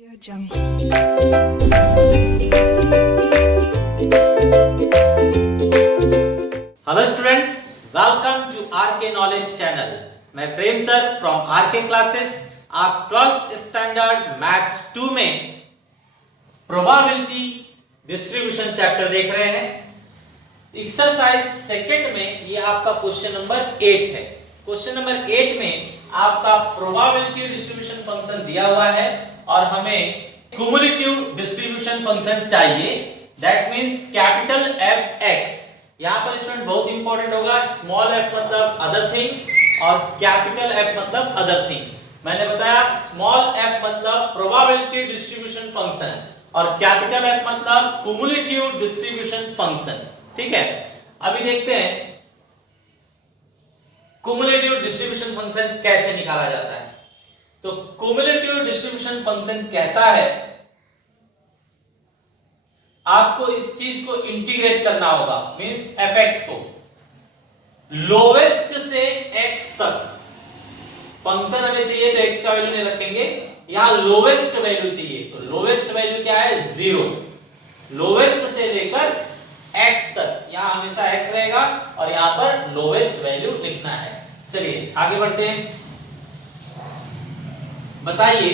Audio Jungle. Hello students, welcome to RK knowledge channel. मैं Prem sir from RK classes. आप 12th standard maths 2 में probability distribution chapter देख रहे हैं। Exercise second में ये आपका क्वेश्चन नंबर 8 है। क्वेश्चन नंबर 8 में आपका प्रोबेबिलिटी डिस्ट्रीब्यूशन फंक्शन दिया हुआ है और हमें क्युमुलेटिव डिस्ट्रीब्यूशन फंक्शन चाहिए। That means capital F x. यहां पर स्टूडेंट बहुत इंपॉर्टेंट होगा, स्मॉल एफ मतलब अदर थिंग और कैपिटल एफ मतलब अदर थिंग। मैंने बताया स्मॉल एफ मतलब प्रोबेबिलिटी डिस्ट्रीब्यूशन फंक्शन और कैपिटल एफ मतलब क्युमुलेटिव डिस्ट्रीब्यूशन फंक्शन। ठीक है, अभी देखते हैं क्युमुलेटिव डिस्ट्रीब्यूशन फंक्शन कैसे निकाला जाता है। तो क्युमुलेटिव डिस्ट्रीब्यूशन फंक्शन कहता है आपको इस चीज को इंटीग्रेट करना होगा, मींस fx को लोवेस्ट से x तक। फंक्शन हमें चाहिए तो x का वैल्यू नहीं रखेंगे, यहां लोवेस्ट वैल्यू चाहिए। तो लोवेस्ट वैल्यू क्या है? 0। लोवेस्ट से लेकर x तक, यहां हमेशा x रहेगा और यहां पर लोवेस्ट वैल्यू लिखना है। चलिए आगे बढ़ते हैं। बताइए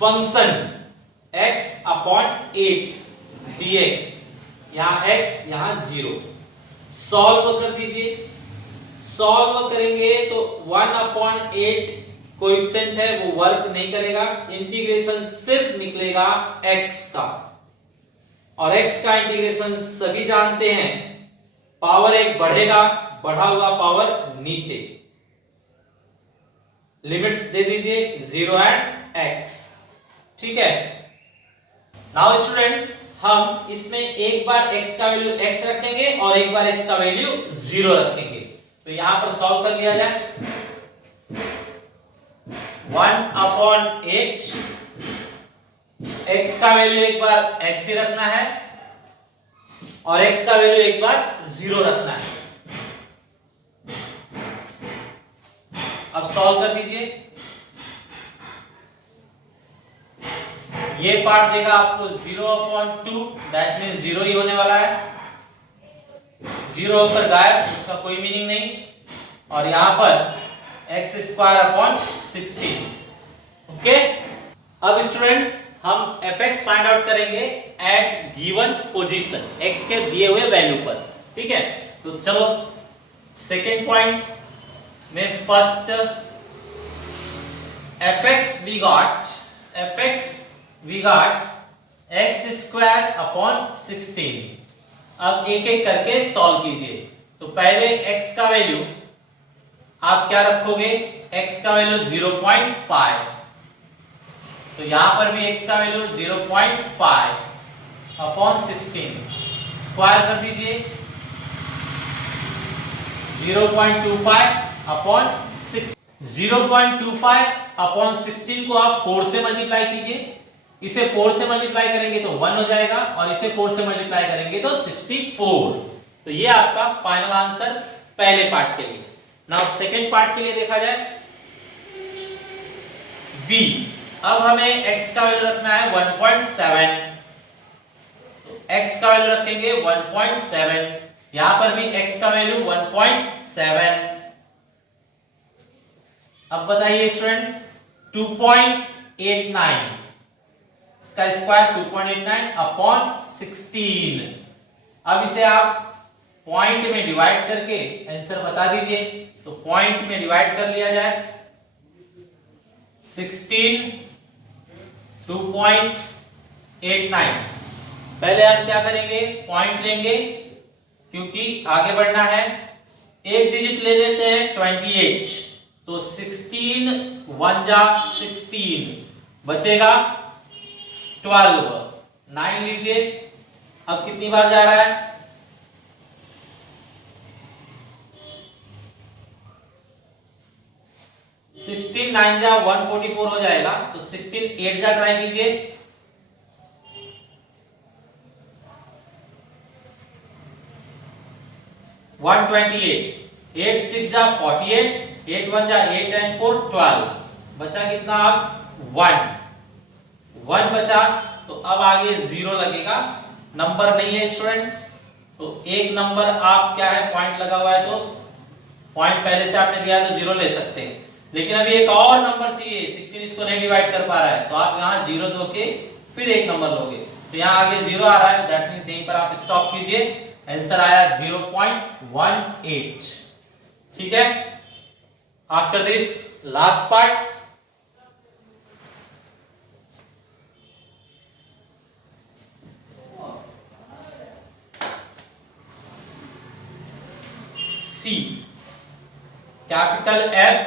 फंक्शन x अपॉन 8 dx, यहां x यहां 0, सॉल्व कर दीजिए। सॉल्व करेंगे तो 1 अपॉन 8 कोएफिशिएंट है वो वर्क नहीं करेगा, इंटीग्रेशन सिर्फ निकलेगा x का और x का इंटीग्रेशन सभी जानते हैं, पावर 1 बढ़ेगा, बढ़ा हुआ पावर नीचे। लिमिट्स दे दीजिए 0 एंड x। ठीक है, नाउ स्टूडेंट्स हम इसमें एक बार x का वैल्यू x रखेंगे और एक बार x का वैल्यू 0 रखेंगे। तो यहां पर सॉल्व कर लिया जाए। 1 अपॉन 8, x का वैल्यू एक बार x ही रखना है और x का वैल्यू एक बार 0 रखना है। अब सॉल्व कर दीजिए। ये पार्ट देगा आपको 0 अपॉन 2, दैट मींस 0 ही होने वाला है। 0 होकर गायब, उसका कोई मीनिंग नहीं। और यहां पर x स्क्वायर अपॉन 16। ओके, अब स्टूडेंट्स हम fx फाइंड आउट करेंगे एट गिवन पोजीशन, x के दिए हुए वैल्यू पर। ठीक है, तो चलो सेकेंड पॉइंट में first fx we got x square upon 16। अब एक एक करके सॉल्व कीजिए। तो पहले x का वैल्यू आप क्या रखोगे? x का वैल्यू 0.5, तो यहां पर भी x का वैल्यू 0.5 अपॉन 16, स्क्वायर कर दीजिए 0.25 अपॉन 6। 0.25 अपॉन 16 को आप 4 से मल्टीप्लाई कीजिए। इसे 4 से मल्टीप्लाई करेंगे तो 1 हो जाएगा और इसे 4 से मल्टीप्लाई करेंगे तो 64। तो ये आपका फाइनल आंसर पहले पार्ट के लिए। नाउ सेकंड पार्ट के लिए देखा जाए b। अब हमें x का वैल्यू रखना है 1.7, तो x का वैल्यू रखेंगे 1.7, यहां पर भी x का वैल्यू 1.7। अब बताइए स्टूडेंट्स 2.89, इसका स्क्वायर 2.89 अपॉन 16। अब इसे आप पॉइंट में डिवाइड करके आंसर बता दीजिए। तो पॉइंट में डिवाइड कर लिया जाए 16 2.89। पहले हम क्या करेंगे? पॉइंट लेंगे क्योंकि आगे बढ़ना है। एक डिजिट ले लेते हैं 28, तो 16 1 जा 16, बचेगा 12। 9 लीजिए, अब कितनी बार जा रहा है? 16 9 जा 144 हो जाएगा, तो 16 8 जा ट्राई कीजिए। 128, 8 6 जा 48, 8 1 जा 8 and 4 12, बचा कितना? अब 1। 1 बचा, तो अब आगे 0 लगेगा, नंबर नहीं है स्टूडेंट्स, तो एक नंबर आप क्या है पॉइंट लगा हुआ है, तो पॉइंट पहले से आपने दिया है तो 0 ले सकते हैं। लेकिन अभी एक और नंबर चाहिए, 16 इसको नहीं डिवाइड कर पा रहा है, तो आप यहाँ 0 दो के फिर एक नंबर लोगे, तो यहाँ आगे 0 आ रहा है, दैट मींस यहीं पर आप स्टॉप कीजिए, आंसर आया 0.18। ठीक है, after this last part, C, capital F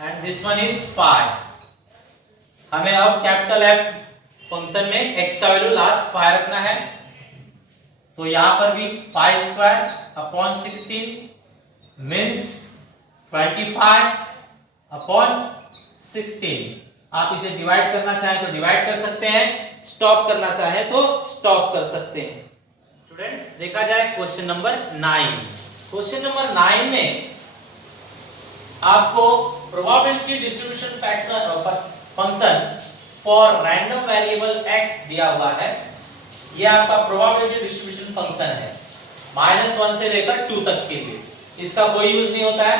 and this one is 5। हमें अब कैपिटल F फंक्शन में x का वैल्यू लास्ट 5 रखना है, तो यहां पर भी 5 स्क्वायर अपॉन 16 मींस 25 अपॉन 16। आप इसे डिवाइड करना चाहें तो डिवाइड कर सकते हैं, स्टॉप करना चाहें तो स्टॉप कर सकते हैं। स्टूडेंट्स, देखा जाए क्वेश्चन नंबर 9। क्वेश्चन नंबर 9 में आपको probability distribution function for random variable x दिया हुआ है। ये आपका प्रोबेबिलिटी डिस्ट्रीब्यूशन फंक्शन है -1 से लेकर 2 तक के लिए, इसका कोई यूज नहीं होता है।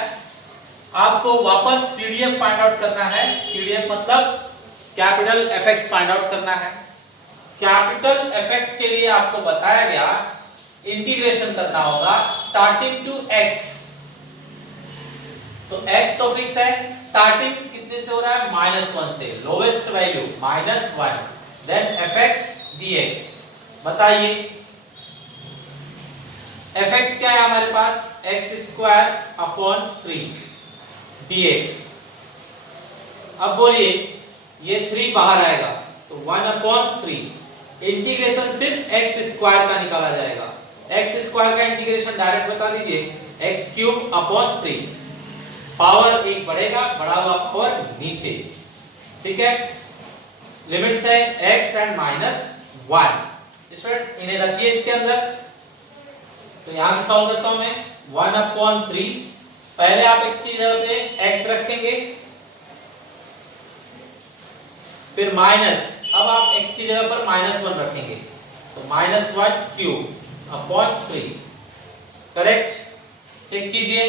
आपको वापस CDF फाइंड आउट करना है, CDF मतलब कैपिटल fx फाइंड आउट करना है। कैपिटल fx के लिए आपको बताया गया इंटीग्रेशन करना होगा स्टार्टिंग टू x, तो x तो फिक्स है, स्टार्टिंग कितने से हो रहा है -1 से, lowest value -1, then fx dx। बताइए fx क्या है हमारे पास, x² अपॉन 3 dx। अब बोलिए ये 3 बाहर आएगा तो 1 अपॉन 3, इंटीग्रेशन सिर्फ x² का निकाला जाएगा, x² का इंटीग्रेशन डायरेक्ट बता दीजिए x³ अपॉन 3, पावर एक बढ़ेगा, बढ़ा हुआ पावर नीचे। ठीक है, लिमिट्स है x एंड -1। स्टूडेंट इन्हें रखिए इसके अंदर, तो यहां से सॉल्व करता हूं मैं। 1 अपॉन 3, पहले आप x की जगह पे x रखेंगे, फिर माइनस, अब आप x की जगह पर -1 रखेंगे, तो -1³ अपॉन 3, करेक्ट। चेक कीजिए,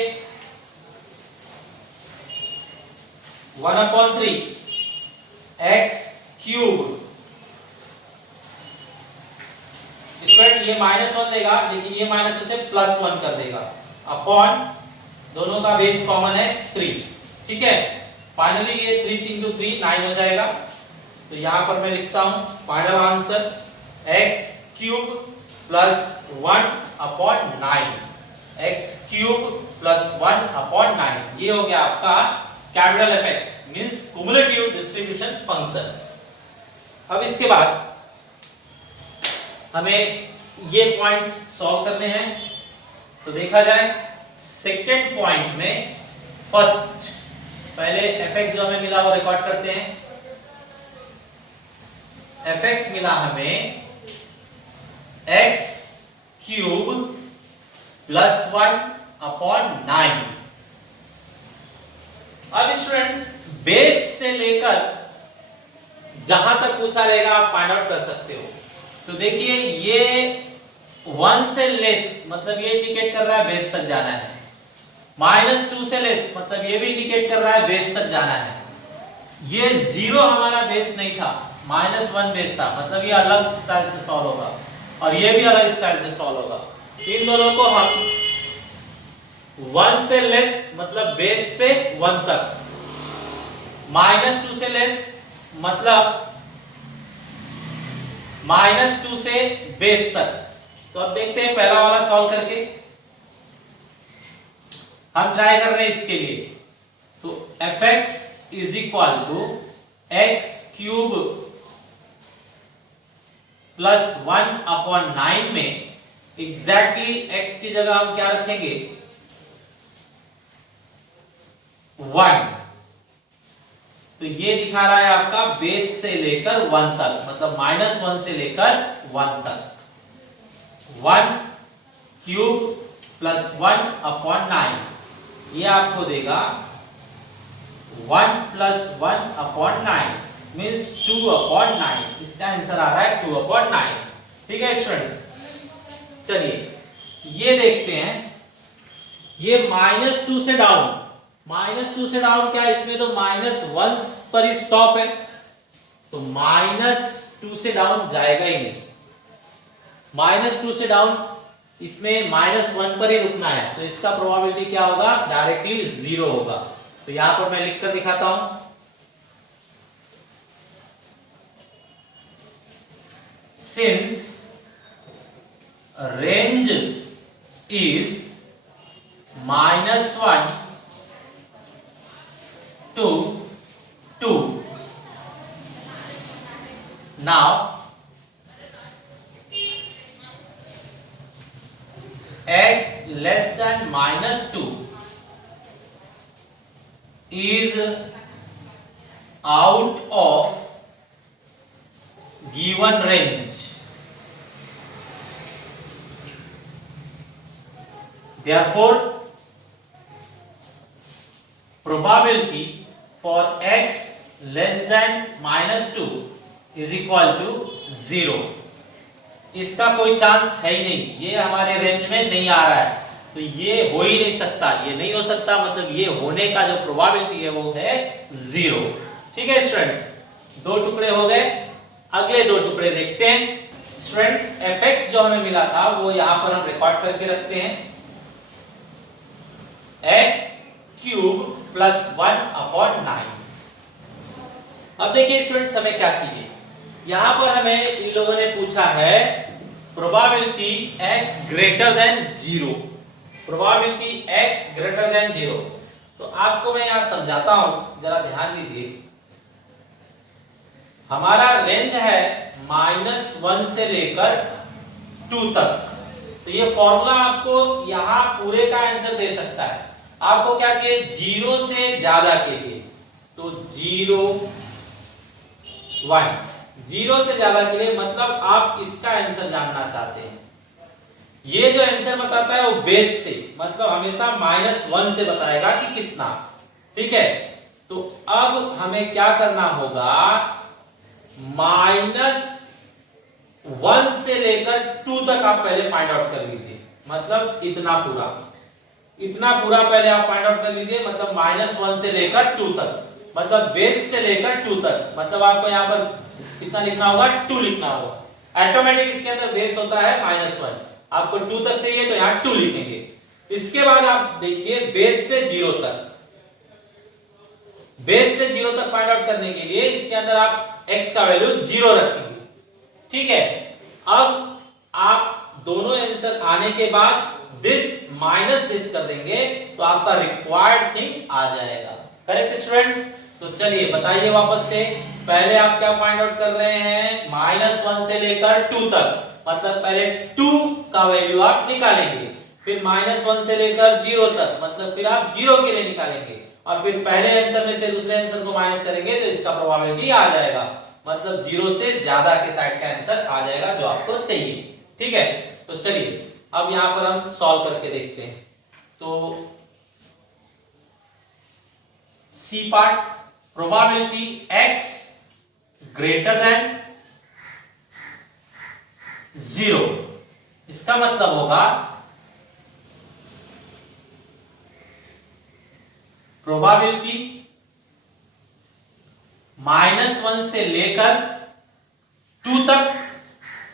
1 अपॉन 3 x³ स्क्वायर, ये -1 देगा लेकिन ये -1 से +1 कर देगा, अपॉन दोनों का बेस कॉमन है 3। ठीक है, फाइनली ये 3 × 3 9 हो जाएगा, तो यहां पर मैं लिखता हूं final answer x³ + 1 upon 9, x³ + 1 upon 9। ये हो गया आपका capital fx means cumulative distribution function. अब इसके बाद हमें ये पॉइंट्स सॉल्व करने हैं, तो देखा जाए सेकंड पॉइंट में फर्स्ट, पहले fx जो हमें मिला वो रिकॉर्ड करते हैं। fx मिला हमें x³ + 1 अपॉन 9। अब स्टूडेंट्स बेस से लेकर जहां तक पूछा रहेगा आप फाइंड आउट कर सकते हो। तो देखिए ये 1 से लेस मतलब ये इंडिकेट कर रहा है बेस तक जाना है, -2 से लेस मतलब ये भी इंडिकेट कर रहा है बेस तक जाना है। ये 0 हमारा बेस नहीं था, -1 बेस था, मतलब ये अलग स्टाइल से सॉल्व होगा और ये भी अलग स्टाइल से सॉल्व होगा। इन दोनों को हम 1 से लेस मतलब बेस से 1 तक, -2 से लेस मतलब -2 से बेस तक। तो अब देखते हैं पहला वाला सॉल्व करके, हम ट्राई कर रहे हैं इसके लिए। तो fx = x³ + 1 अपॉन 9 में एग्जैक्टली x की जगह हम क्या रखेंगे 1। तो ये दिखा रहा है आपका बेस से लेकर 1 तक, मतलब -1 से लेकर 1 तक, 1³ + 1 अपॉन 9, ये आपको देगा 1 + 1 अपॉन 9। मीन्स 2/9। इसका आंसर आ रहा है 2/9। ठीक है स्टूडेंट्स, चलिए ये देखते हैं, ये -2 से डाउन, -2 से डाउन क्या है, इसमें तो -1 पर ही स्टॉप है, तो -2 से डाउन जाएगा ही नहीं। -2 से डाउन इसमें -1 पर ही रुकना है, तो इसका प्रोबेबिलिटी क्या होगा, डायरेक्टली 0 होगा। तो यहां पर मैं लिखकर दिखाता हूं, since range is -1 to 2, now x less than -2 is out of given range, therefore probability for x less than -2 is equal to 0। इसका कोई चांस है ही नहीं, ये हमारे रेंज में नहीं आ रहा है, तो ये हो ही नहीं सकता, ये नहीं हो सकता, मतलब ये होने का जो प्रोबेबिलिटी है वो है 0। ठीक है स्टूडेंट्स, दो टुकड़े हो गए, अगले दो टुकड़े देखते हैं। स्टूडेंट fx जो हमें मिला था वो यहां पर हम रिकॉर्ड करके रखते हैं, x³ + 1/9। अब देखिए स्टूडेंट्स, हमें क्या चाहिए, यहां पर हमें इन लोगों ने पूछा है probability x greater than 0, probability x greater than 0। तो आपको मैं यहां समझाता हूं, जरा ध्यान दीजिए। हमारा रेंज है -1 से लेकर 2 तक, तो ये फॉर्मूला आपको यहां पूरे का आंसर दे सकता है। आपको क्या चाहिए, 0 से ज्यादा के लिए, तो 0 1, 0 से ज्यादा के लिए मतलब आप इसका आंसर जानना चाहते हैं। ये जो आंसर बताता है वो बेस से, मतलब हमेशा -1 से बताएगा कि कितना। ठीक है, तो अब हमें क्या करना होगा, -1 से लेकर 2 तक आप पहले फाइंड आउट कर लीजिए, मतलब इतना पूरा पहले आप फाइंड आउट कर लीजिए, मतलब -1 से लेकर 2 तक, मतलब बेस से लेकर 2 तक, मतलब आपको यहाँ पर कितना लिखना होगा, 2 लिखना होगा। ऑटोमेटिक इसके अंदर बेस होता है -1, आपको 2 तक चाहिए तो यहाँ 2 लिखेंगे। इसके बाद आप देखिए बेस से 0 तक, बेस से 0 तक फाइंड आउट करने के लिए इसके अंदर आप x का वैल्यू 0 रखेंगे। ठीक है, अब आप दोनों आंसर आने के बाद दिस माइनस दिस कर देंगे तो आपका रिक्वायर्ड थिंग आ जाएगा। करेक्ट स्टूडेंट्स, तो चलिए बताइए वापस से, पहले आप क्या फाइंड आउट कर रहे हैं, -1 से लेकर 2 तक, मतलब पहले 2 का वैल्यू आप निकालेंगे, फिर -1 से लेकर 0 तक, मतलब फिर आप 0 के लिए निकालेंगे, और फिर पहले आंसर में से दूसरे आंसर को माइनस करेंगे तो इसका प्रोबेबिलिटी आ जाएगा, मतलब 0 से ज्यादा के साइड का आंसर आ जाएगा जो आपको चाहिए। ठीक है, तो चलिए अब यहां पर हम सॉल्व करके देखते हैं। तो C part, probability x greater than 0, इसका मतलब होगा प्रोबेबिलिटी -1 से लेकर 2 तक,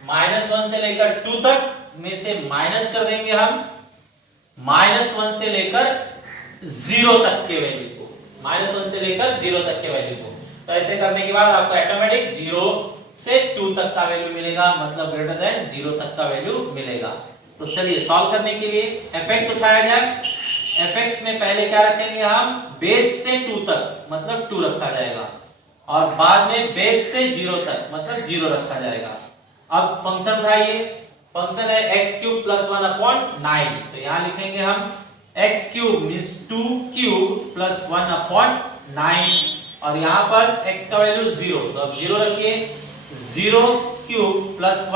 -1 से लेकर 2 तक में से माइनस कर देंगे हम -1 से लेकर 0 तक के वैल्यू को, -1 से लेकर 0 तक के वैल्यू को। तो ऐसे करने के बाद आपको ऑटोमेटिक 0 से 2 तक का वैल्यू मिलेगा, मतलब ग्रेटर देन 0 तक का वैल्यू मिलेगा। तो चलिए सॉल्व करने के लिए fx उठाया जाए। fx में पहले क्या रखेंगे हम, बेस से 2 तक, मतलब 2 रखा जाएगा, और बाद में बेस से 0 तक, मतलब 0 रखा जाएगा। अब फंक्शन उठाइए, फंक्शन है x³ + 1/9, तो यहां लिखेंगे हम x³ मींस 2³ + 1/9, और यहां पर x का वैल्यू 0, तो अब 0 रखिए, 0³ +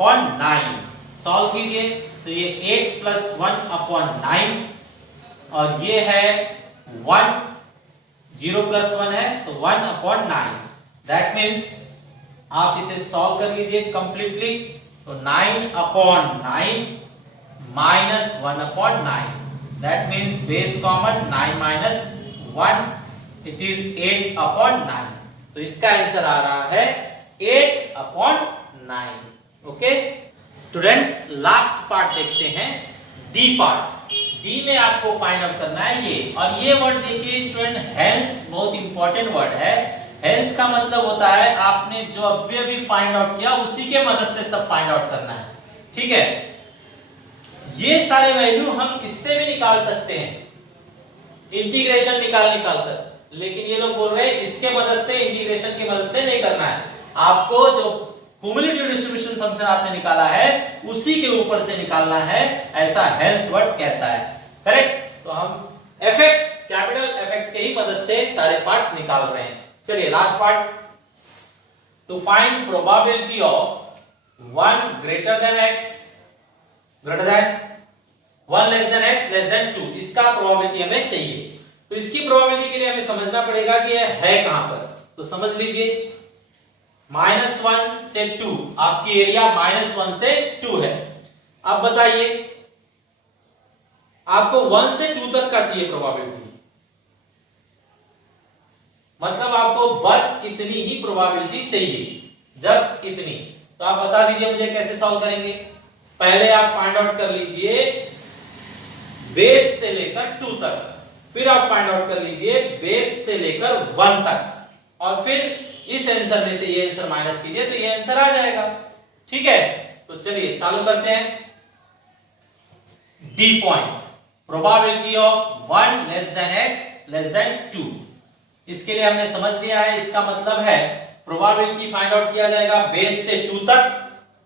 1/9 सॉल्व कीजिए, तो ये 8 + 1/9, और ये है 1, 0 + 1 है तो 1/9, दैट मीन्स आप इसे सॉल्व कर लीजिए कंप्लीटली। तो 9/9 minus 1/9, that means base common 9 minus 1, it is 8/9। तो इसका आंसर आ रहा है 8/9। ओके स्टूडेंट्स, लास्ट पार्ट देखते हैं, डी पार्ट। डी में आपको फाइंड आउट करना है ये, और ये वर्ड देखिए स्टूडेंट, हेंस बहुत इंपॉर्टेंट वर्ड है। हेंस का मतलब होता है आपने जो अभी फाइंड आउट किया उसी के मदद से सब फाइंड आउट करना है, ठीक है। ये सारे वैल्यू हम इससे भी निकाल सकते हैं, इंटीग्रेशन निकाल कर, लेकिन ये लोग बोल रहे हैं इसके मदद से, इंटीग्रेशन की मदद से नहीं करना है, आपको जो क्युमुलेटिव डिस्ट्रीब्यूशन फंक्शन आपने निकाला है उसी के ऊपर से निकालना है, ऐसा हेंस वर्ड कहता है, करेक्ट। तो हम fx, कैपिटल fx के ही मदद से सारे पार्ट्स निकाल रहे हैं। चलिए last part, to find probability of 1 greater than x greater than 1 less than x less than 2, इसका प्रोबेबिलिटी हमें चाहिए। तो इसकी प्रोबेबिलिटी के लिए हमें समझना पड़ेगा कि यह है कहां पर। तो समझ लीजिए, -1 से 2, आपकी एरिया -1 से 2 है। अब बताइए आपको 1 से 2 तक का चाहिए प्रोबेबिलिटी, मतलब आपको बस इतनी ही प्रोबेबिलिटी चाहिए, जस्ट इतनी। तो आप बता दीजिए मुझे कैसे सॉल्व करेंगे। पहले आप फाइंड आउट कर लीजिए बेस से लेकर 2 तक, फिर आप फाइंड आउट कर लीजिए बेस से लेकर 1 तक, और फिर इस आंसर में से ये आंसर माइनस कीजिए तो ये आंसर आ जाएगा, ठीक है। तो चलिए चालू करते हैं। D point, probability of 1 less than x less than 2, इसके लिए हमने समझ लिया है, इसका मतलब है प्रोबेबिलिटी फाइंड आउट किया जाएगा बेस से 2 तक,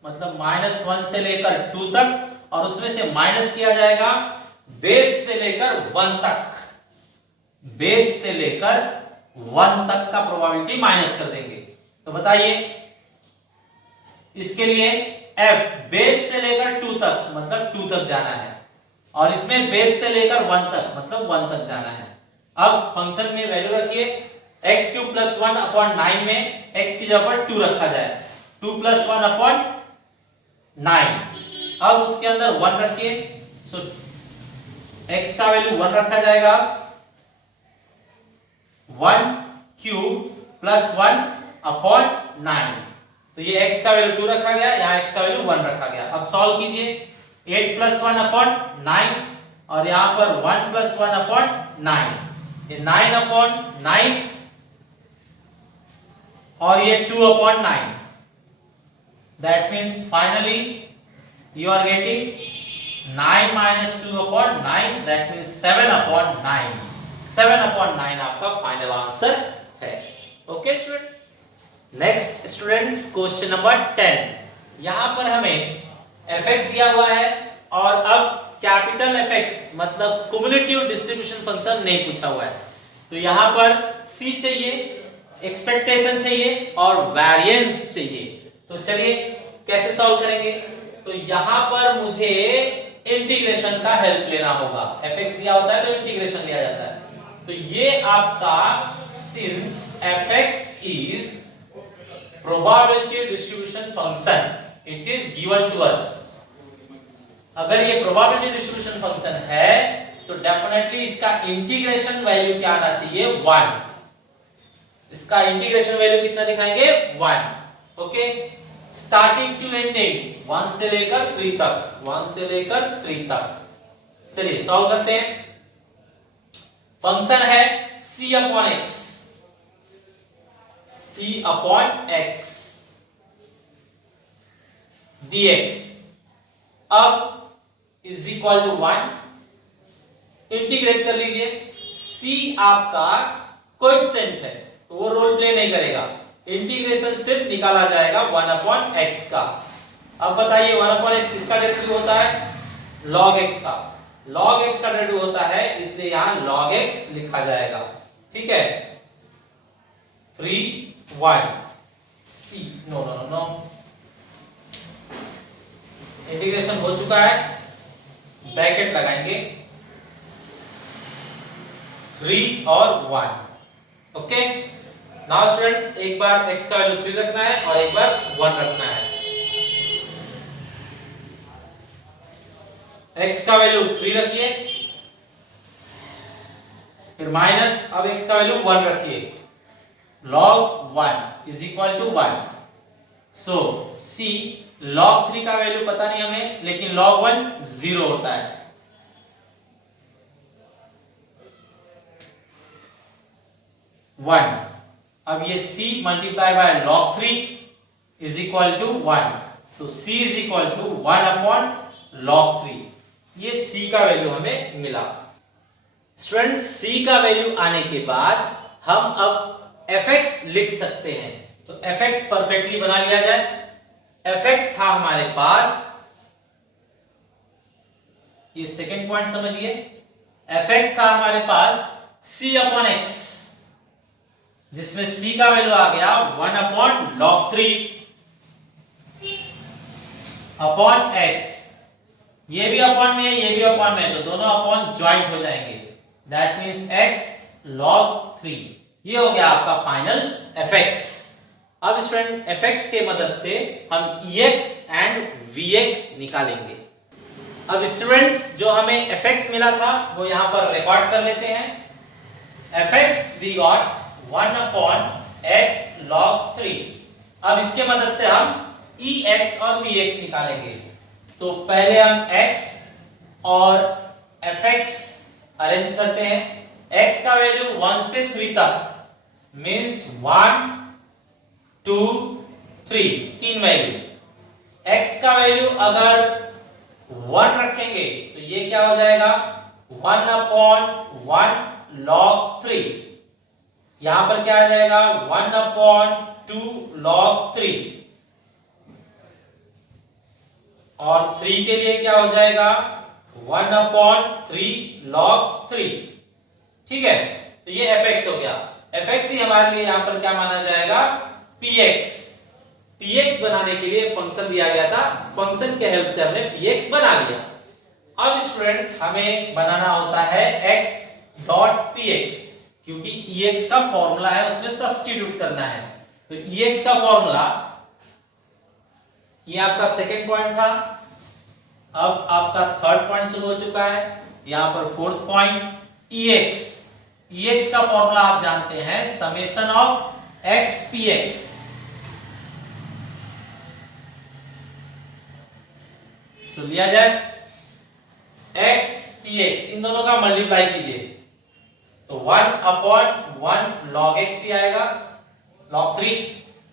मतलब -1 से लेकर 2 तक, और उसमें से माइनस किया जाएगा बेस से लेकर 1 तक, बेस से लेकर 1 तक का प्रोबेबिलिटी माइनस कर देंगे। तो बताइए इसके लिए f बेस से लेकर 2 तक मतलब 2 तक जाना है, और इसमें बेस से लेकर 1 तक मतलब 1 तक जाना है। अब फंक्शन में वैल्यू रखिए, x³ + 1/9 में x की जगह पर 2 रखा जाए, 2 + 1/9, अब उसके अंदर 1 रखिए, सो x का वैल्यू 1 रखा जाएगा, 1³ + 1/9, तो ये x का वैल्यू 2 रखा गया, यहाँ x का वैल्यू 1 रखा गया। अब सॉल्व कीजिए, 8 + 1/9 और यहाँ पर 1 + 1/9, ये 9/9 और ये 2/9, that means finally you are getting 9 - 2/9, that means 7/9, 7/9 आपका फाइनल आंसर है। Okay students, next students question number 10, यहां पर हमें fx दिया हुआ है और अब कैपिटल fx मतलब क्युमुलेटिव डिस्ट्रीब्यूशन फंक्शन नहीं पूछा हुआ है। तो यहां पर c चाहिए, एक्सपेक्टेशन चाहिए और वेरिएंस चाहिए। तो चलिए कैसे सॉल्व करेंगे। तो यहां पर मुझे इंटीग्रेशन का हेल्प लेना होगा, fx दिया होता है तो इंटीग्रेशन लिया जाता है। तो ये आपका since fx is probability distribution function, it is given to us, अगर ये प्रोबेबिलिटी डिस्ट्रीब्यूशन फंक्शन है तो डेफिनेटली इसका इंटीग्रेशन वैल्यू क्या आना चाहिए, 1। इसका इंटीग्रेशन वैल्यू कितना दिखाएंगे, 1। ओके, स्टार्टिंग टू एंडिंग 1 से लेकर 3 तक, 1 से लेकर 3 तक। चलिए सॉल्व करते हैं। फंक्शन है c/x, c/x dx, अब इज इक्वल टू 1, इंटीग्रेट कर लीजिए। c आपका कोएफिशिएंट है तो वो रोल प्ले नहीं करेगा, इंटीग्रेशन सिर्फ निकाला जाएगा 1/x का। अब बताइए 1/x किसका डेरिवेटिव होता है, log x का, log x का डेरिवेटिव होता है, इसलिए यहां log x लिखा जाएगा, ठीक है। 3 1 c, no no no, integration हो चुका है, ब्रैकेट लगाएंगे 3 और 1, ओके। नाउ स्टूडेंट्स एक बार x का वैल्यू 3 रखना है और एक बार 1 रखना है। x का वैल्यू 3 रखिए, फिर माइनस, अब x का वैल्यू 1 रखिए, log 1 is equal to 1। So c log 3 का वैल्यू पता नहीं हमें, लेकिन log 1 0 होता है। वन, अब ये c multiply by log 3 is equal to 1। So c is equal to 1 upon log 3। ये c का वैल्यू हमें मिला। स्टूडेंट्स c का वैल्यू आने के बाद हम अब fx लिख सकते हैं। तो fx परफेक्टली बना लिया जाए। fx था हमारे पास, ये सेकंड पॉइंट समझिए, fx था हमारे पास c अपॉन x, जिसमें c का वैल्यू आ गया 1 अपॉन log 3 अपॉन x। ये भी अपॉन में है, ये भी अपॉन में है, तो दोनों अपॉन ज्वाइंट हो जाएंगे। That means x log 3। ये हो गया आपका फाइनल fx। अब स्टूडेंट fx के मदद से हम ex एंड vx निकालेंगे। अब स्टूडेंट्स जो हमें fx मिला था वो यहां पर रिकॉर्ड कर लेते हैं। fx we got 1 upon x log 3। अब इसके मदद से हम ex और vx निकालेंगे। तो पहले हम x और fx अरेंज करते हैं। x का वैल्यू 1 से 3 तक मींस 1 2 3, 3 वैल्यू। x का वैल्यू अगर 1 रखेंगे तो ये क्या हो जाएगा 1 अपॉन 1 log 3। यहां पर क्या आ जाएगा 1 अपॉन 2 log 3, और 3 के लिए क्या हो जाएगा 1 अपॉन 3 log 3। ठीक है, तो ये fx हो गया। fx ही हमारे लिए यहां पर क्या माना जाएगा px। px बनाने के लिए फंक्शन दिया गया था, फंक्शन के हेल्प से हमने px बना लिया। अब स्टूडेंट हमें बनाना होता है x डॉट px, क्योंकि ex का फॉर्मूला है उसमें सब्स्टिट्यूट करना है। तो ex का फॉर्मूला, ये आपका सेकेंड पॉइंट था, अब आपका थर्ड पॉइंट शुरू हो चुका है। यहां पर फोर्थ पॉइंट ex। ex का फॉर्मूला आप जानते हैं समेशन ऑफ x px। सो लिया जाए x px, इन दोनों का मल्टीप्लाई कीजिए तो 1 अपॉन 1 log x ही आएगा, log 3।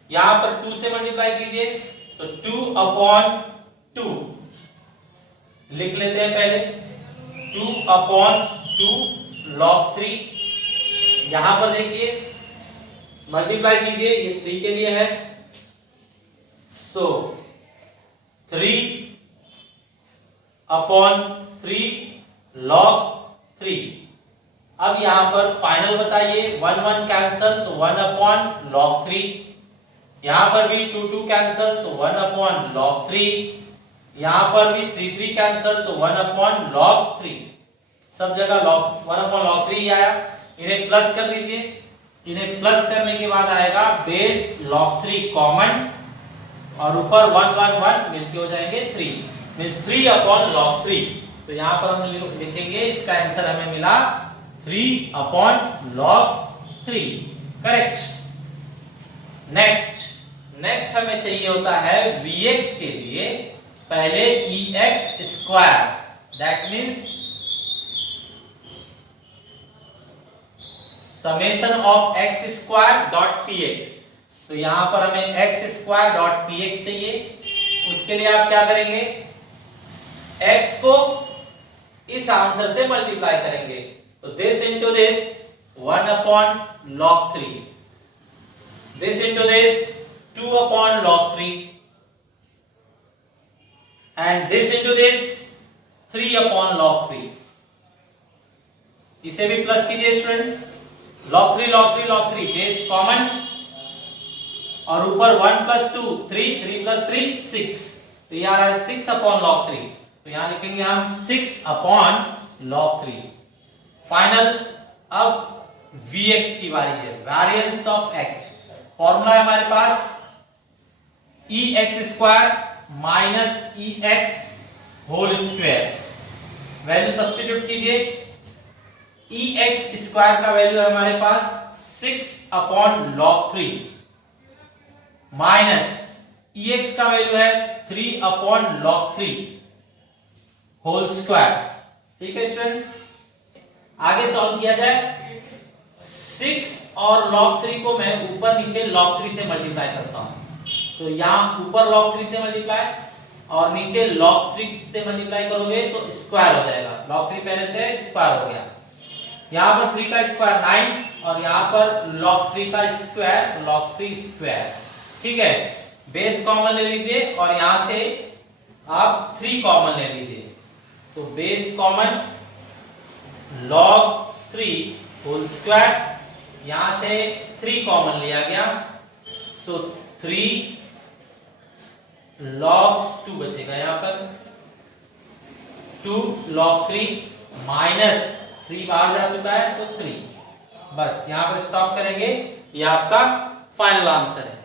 यहां पर 2 से मल्टीप्लाई कीजिए तो 2 अपॉन 2 लिख लेते हैं पहले, 2 अपॉन 2 log 3। यहां पर देखिए मल्टीप्लाई कीजिए, ये 3 के लिए है, सो 3 अपॉन 3 log 3। अब यहां पर फाइनल बताइए, 1 1 कैंसल तो 1 अपॉन log 3। यहां पर भी 2 2 कैंसल तो 1 अपॉन log 3। यहां पर भी 3 3 कैंसल तो 1 अपॉन log 3। सब जगह log 1 अपॉन log 3 ही आया। इन्हें प्लस कर दीजिए, इन्हें प्लस करने के बाद आएगा बेस log 3 कॉमन, और ऊपर 1 1 1 मिलके हो जाएंगे 3, मींस 3 अपॉन log 3। तो यहां पर हम लिखेंगे, इसका आंसर हमें मिला 3 अपॉन log 3। करेक्ट। नेक्स्ट हमें चाहिए होता है Vx के लिए पहले ex square, that means summation of x square dot px। तो यहां पर हमें x स्क्वायर डॉट px चाहिए। उसके लिए आप क्या करेंगे, x को इस आंसर से मल्टीप्लाई करेंगे, तो this into this 1 upon log 3, this into this 2 upon log 3, and this into this 3 upon log 3। इसे भी प्लस कीजिए students, log 3 log 3 log 3 base common, और ऊपर 1 plus 2 3, 3 plus 3 6, तो ये आ रहा है 6 upon log 3। तो यहां लिखेंगे हम 6 upon log 3। फाइनल, अब Vx की बारी है, वेरिएंस ऑफ x। फॉर्मूला है हमारे पास ex square minus ex whole square. Value substitute कीजिए। ex स्क्वायर का वैल्यू है हमारे पास 6 अपॉन log 3 माइनस ex का वैल्यू है 3 अपॉन log 3 होल स्क्वायर। ठीक है स्टूडेंट्स, आगे सॉल्व किया जाए। 6 और log 3 को मैं ऊपर नीचे log 3 से मल्टीप्लाई करता हूं, तो यहां ऊपर log 3 से मल्टीप्लाई और नीचे log 3 से मल्टीप्लाई करोगे तो स्क्वायर हो जाएगा। log 3 पहले से स्क्वायर हो गया, यहां पर 3 का स्क्वायर 9 और यहां पर log 3 का स्क्वायर log 3 स्क्वायर। ठीक है, बेस कॉमन ले लीजिए और यहां से आप 3 कॉमन ले लीजिए, तो base common log 3 whole square, यहां से 3 कॉमन लिया गया, सो 3 log 2 बचेगा, यहां पर 2 log 3 माइनस 3 बाहर जा चुका है तो 3। बस यहां पर स्टॉप करेंगे, ये आपका फाइनल आंसर है।